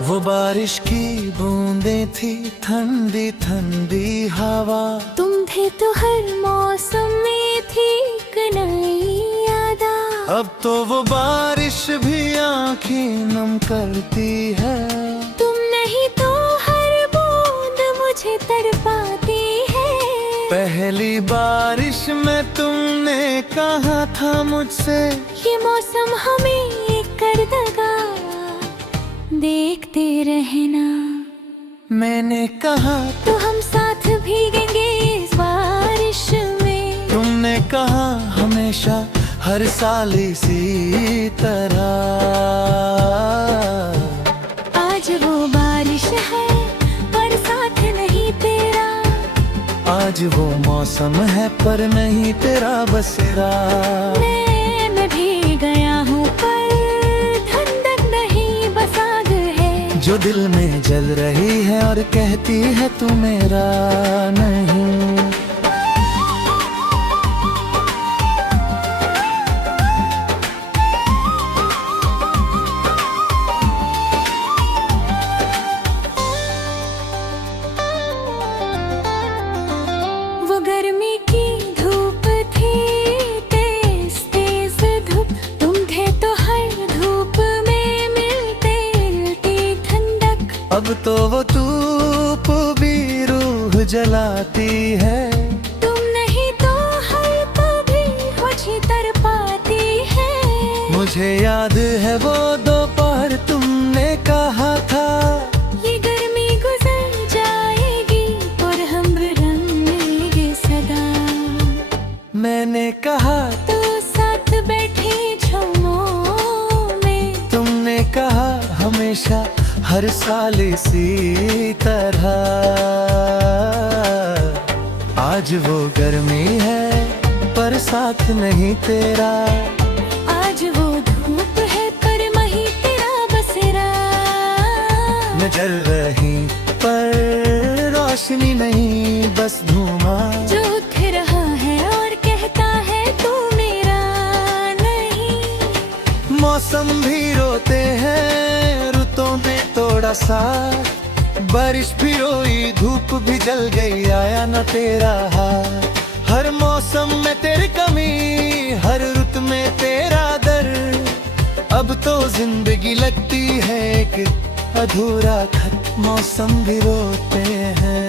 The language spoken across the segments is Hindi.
वो बारिश की बूंदें थी, ठंडी ठंडी हवा। तुम थे तो हर मौसम में थी कनई यादा। अब तो वो बारिश भी आंखें नम करती है। तुम नहीं तो हर बूंद मुझे तड़पाती है। पहली बारिश में तुमने कहा था मुझसे, ये मौसम हमें कर दगा, देखते रहना। मैंने कहा तो हम साथ भीगेंगे इस बारिश में। तुमने कहा हमेशा हर साल इसी तरह। आज वो बारिश है पर साथ नहीं तेरा। आज वो मौसम है पर नहीं तेरा बसेरा। मैं भी गया हूँ पर ठंडक नहीं, बस आग है जो दिल में जल रही है और कहती है तू मेरा नहीं। वो गर्मी की धूप थी, तेज तेज धूप। तुम थे तो हर धूप में मिलते मिलती ठंडक। अब तो वो धूप भी रूह जलाती है। तुम नहीं तो हर कभी मुझे तड़पाती है। मुझे याद है वो दोपहर तुमने कहा था, ये गर्मी गुजर जाएगी और हम रहेंगे सदा। मैंने कहा तो साथ बैठे छाँवों में। तुमने कहा हमेशा हर साल इसी तरह। आज वो गर्मी है पर साथ नहीं तेरा। आज वो धूप है पर नहीं तेरा बसेरा। न जल रही पर रोशनी नहीं, बस धुआं जो उठ रहा है और कहता है तू मेरा नहीं। मौसम भी रोते हैं, रुतों में थोड़ा सा। बारिश भी रोई, धूप भी जल गई, आया न तेरा हाथ। हर मौसम में तेरी कमी, हर रुत में तेरा दर्द। अब तो जिंदगी लगती है एक अधूरा खत। मौसम भी रोते हैं,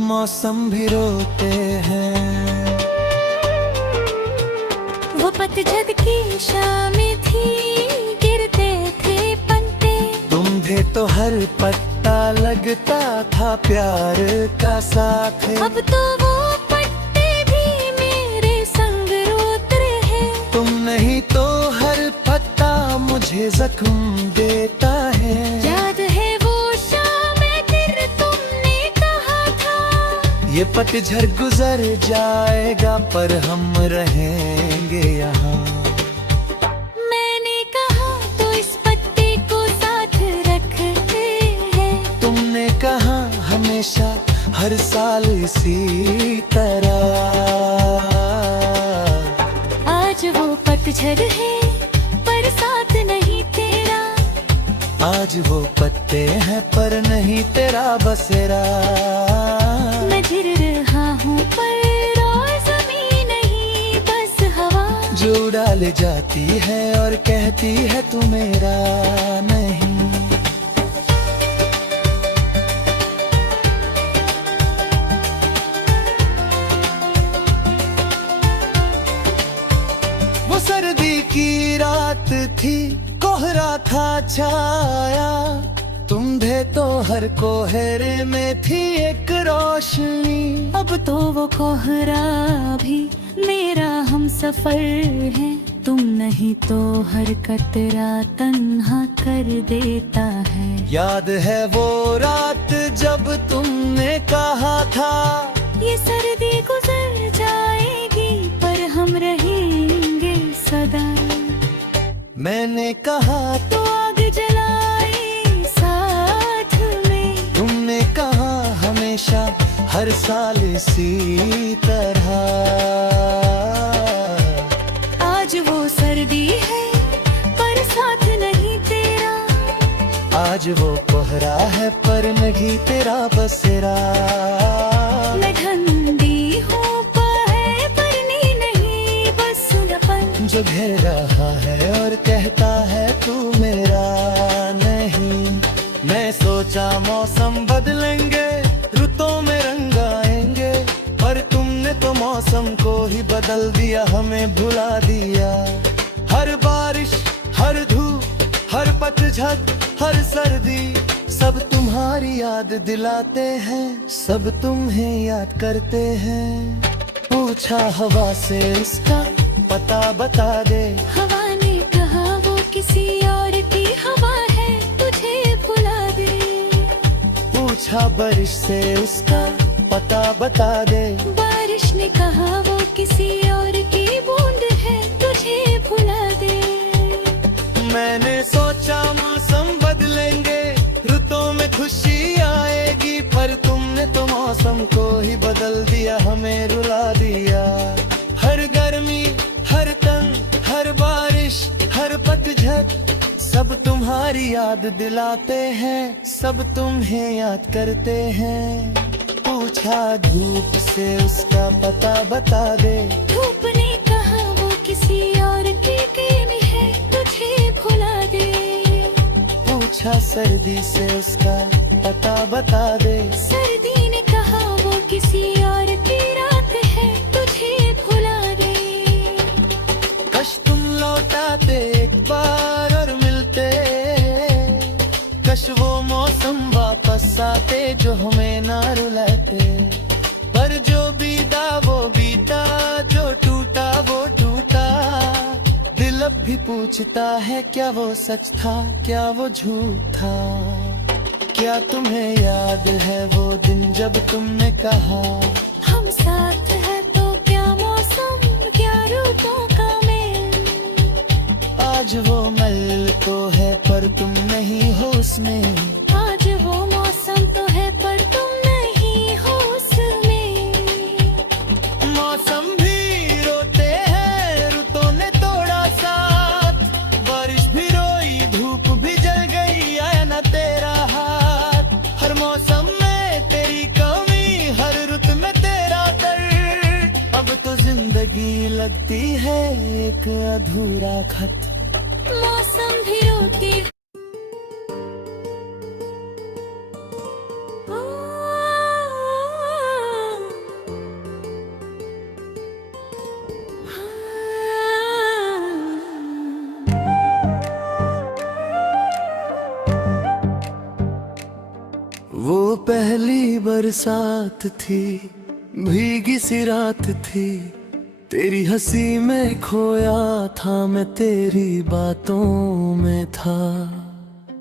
मौसम भी रोते हैं। वो पतझड़ की शामें थी, गिरते थे पत्ते। तुम थे तो हर पत्ता लगता था प्यार का साथ है। अब तो वो पत्ते भी मेरे संग रोते हैं। तुम नहीं तो हर पत्ता मुझे जख्म देता है। याद है वो शामें फिर तुमने कहा था, ये पतझड़ गुजर जाएगा पर हम रहेंगे यहाँ। मैंने कहा तो इस पत्ते को साथ रखते हैं। तुमने कहा हमेशा हर साल इसी तरह। आज वो पतझड़ है पर साथ नहीं तेरा। आज वो पत्ते हैं पर नहीं तेरा बसेरा। मैं गिर रहा हूँ पर और ज़मीन नहीं, बस हवा जो डाल जाती है और कहती है तू मेरा नहीं। वो सर्दी की रात थी, कोहरा था छाया। तुम थे तो हर कोहरे में थी एक रोशनी। अब तो वो कोहरा भी मेरा हम सफर है। तुम नहीं तो हर कतरा तन्हा कर देता है। याद है वो रात जब तुमने कहा था, ये सर्दी गुजर जाएगी पर हम रहेंगे सदा। मैंने कहा तो आग जलाए साथ में। तुमने कहा हमेशा हर साल इसी तरह। आज वो सर्दी है पर साथ नहीं आज वो कोहरा है पर नहीं तेरा बसेरा। मैं ठंडी हूँ पर नहीं बस सुनपन जो घेर रहा है और कहता है तू मेरा नहीं। मैं सोचा मौसम बदलेंगे, रुतों में रंग आएंगे, पर तुमने तो मौसम को ही बदल दिया, हमें भुला दिया। हर बारिश, हर धूप, हर पतझड़, हर सर्दी, सब तुम्हारी याद दिलाते हैं, सब तुम्हें याद करते हैं। पूछा हवा से उसका पता बता दे, हवा ने कहा वो किसी और की हवा है, तुझे भुला दे। पूछा बारिश से उसका पता बता दे, बारिश ने कहा वो किसी और की बूंद है, तुझे भुला दे। मैंने सोचा मौसम बदलेंगे, रुतों में खुशी आएगी, पर तुमने तो मौसम को ही बदल दिया, हमें रुला दिया। हर गर्मी, हर तंग, हर बारिश, हर पतझड़, सब तुम्हारी याद दिलाते हैं, सब तुम्हें याद करते हैं। पूछा धूप से उसका पता बता दे, धूप ने कहा वो किसी और की प्रेमी है, तुझे भुला दे। पूछा सर्दी से उसका पता बता दे, सर्दी ने कहा वो किसी और की रात है, तुझे भुला दे। कश तुम लौटाते एक बार और मिलते, कश वो मौसम वापस आते जो हमें ना रुलाते। पर जो बीता वो बीता, जो टूटा वो टूटा, दिल अब भी पूछता है क्या वो सच था, क्या वो झूठ था। क्या तुम्हें याद है वो दिन जब तुमने कहा, हम साथ है तो क्या मौसम, क्या रुतों का मेल। आज वो मल तो है पर तुम नहीं हो उसमें, आज वो मौसम तो है पर तुम नहीं हो उसमें। मौसम भी रोते हैं, रुतों ने तोड़ा साथ, बारिश भी रोई, धूप भी जल गई, आया ना तेरा हाथ। हर मौसम में तेरी कमी, हर रुत में तेरा दर्द, अब तो जिंदगी लगती है एक अधूरा खत। मौसम भी रोती वो पहली बरसात थी, भीगी सी रात थी, तेरी हंसी में खोया था मैं, तेरी बातों में था।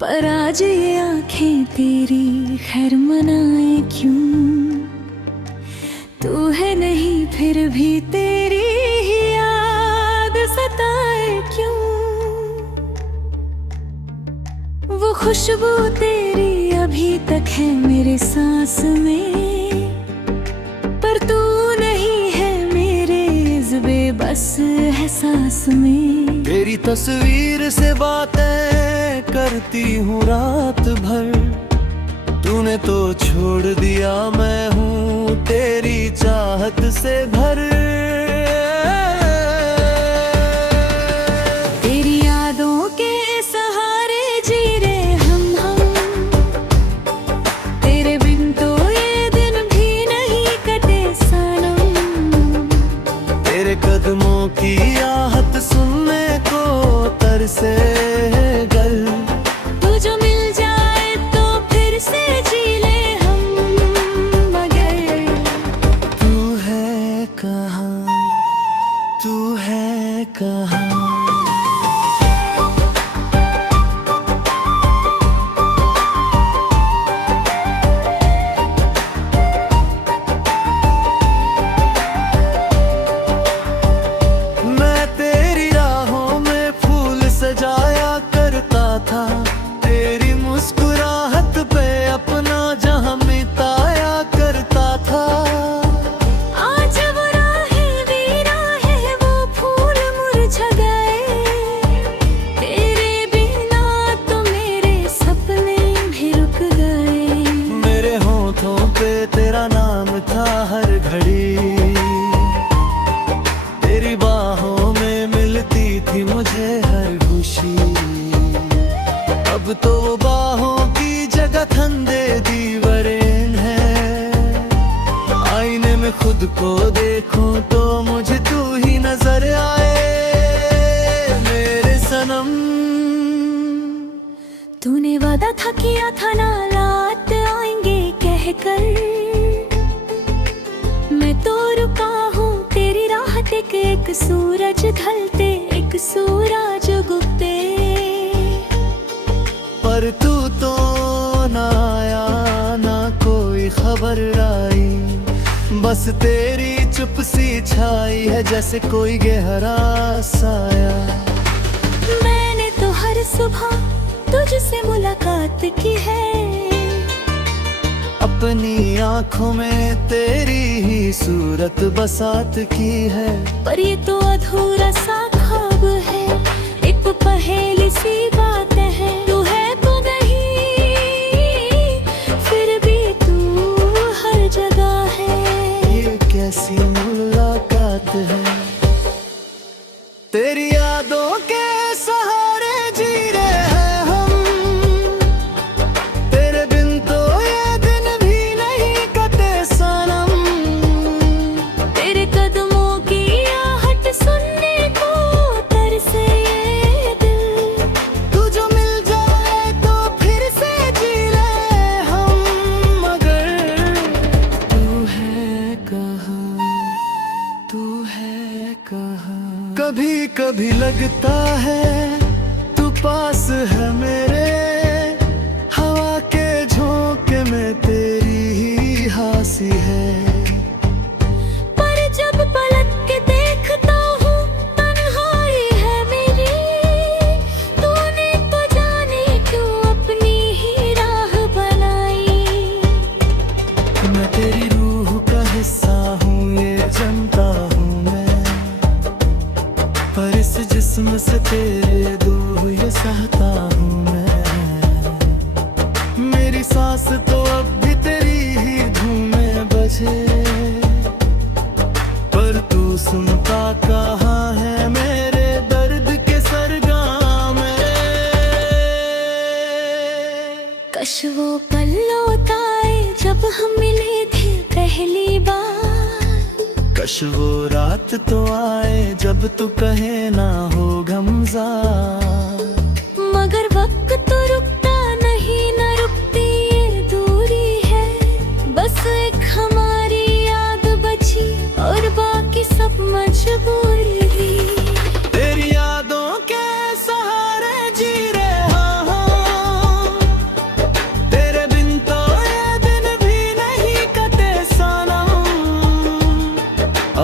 पर आज ये आंखें तेरी खैर मनाए क्यों, तू है नहीं फिर भी तेरी ही याद सताए क्यों। वो खुशबू तेरी अभी तक है मेरे सांस में, पर तू नहीं है मेरे इस बेबस एहसास में। तेरी तस्वीर से बातें करती हूँ रात भर, तूने तो छोड़ दिया, मैं हूँ तेरी चाहत से भर। तेरी यादों के सहारे जी रहे हम, तेरे बिन तो ये दिन भी नहीं कटे सनम। तेरे कदमों की आहट सुनने को तरसे गल, तू जो मिल जाए तो फिर से जी ले हम, मगर तू है कहाँ, अब तो वो बाहों की जगह ठंडे दीवारें हैं। आईने में खुद को देखूं तो मुझे तू ही नजर आए मेरे सनम। तूने वादा था किया था ना रात आएंगे कहकर, मैं तो रुका हूँ तेरी राहत के, एक सूरज ढलते एक सूरज उगते। पर तू तो ना आया ना कोई खबर आई, बस तेरी चुप सी छाई है जैसे कोई गहरा साया। मैंने तो हर सुबह तुझसे मुलाकात की है, अपनी आंखों में तेरी ही सूरत बसात की है। पर ये तो अधूरा सा ख्वाब है, एक पहेली सी बात है। तू है तो नहीं फिर भी तू हर जगह है। ये कैसी मुलाकात है, तेरी यादों के सहारे जी रहे हैं हम। तेरे बिन तो ये दिन भी नहीं कटे सनम। तेरे कदमों की आहट सुनने को तरसे ये दिल। तू जो मिल जाए तो फिर से जी ले हम, मगर तू है कहाँ, तू है कहाँ। कभी कभी लगता है तू पास है मेरे, हवा के झोंके में तेरी ही हासी है। पर जब पलट के देखता हूँ तन्हाई है मेरी, तूने तो जाने क्यों अपनी ही राह बनाई। मैं तेरी रूह का हिस्सा हूँ ये जानता हूँ मैं, पर इस जिस्म से तेरे दूर ये सहता हूँ मैं। मेरी सांस तो अब भी तेरी ही धूम में बजे, पर तू सुनता कहाँ है मेरे दर्द के सरगम में। कश वो पल लौट आए जब हम मिले थे पहली बार, कश वो रात तो आए जब तू कहे ना हो गमज़ा। मगर वक्त तो रुकता नहीं ना रुकती ये दूरी है, बस एक हमारी याद बची और बाकी सब मजबूरी थी। तेरी यादों के सहारे जी रहा हूँ, तेरे बिन तो ये दिन भी नहीं कटे सनम।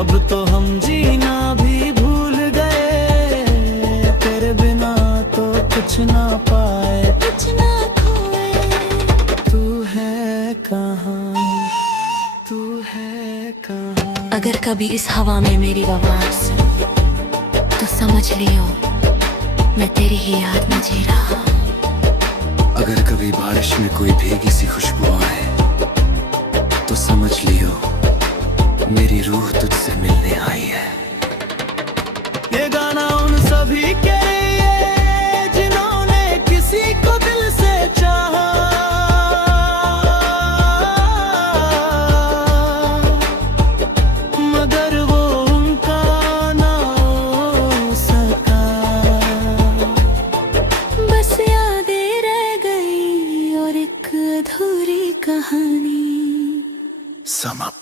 अब तो हम जीना भी भूल गए, तेरे बिना तो कुछ ना पाए कुछ ना खोए। तू है कहाँ, तू है कहाँ। अगर कभी इस हवा में मेरी आवाज तो समझ लियो मैं तेरी ही याद में जी रहा। अगर कभी बारिश में कोई भीगी सी खुशबू आए तो समझ लियो मेरी रूह तुझसे मिलने आई है। ये गाना उन सभी के लिए जिन्होंने किसी को दिल से चाहा, मगर वो उनका ना हो सका। बस यादें रह गई और एक अधूरी कहानी। समाप्त।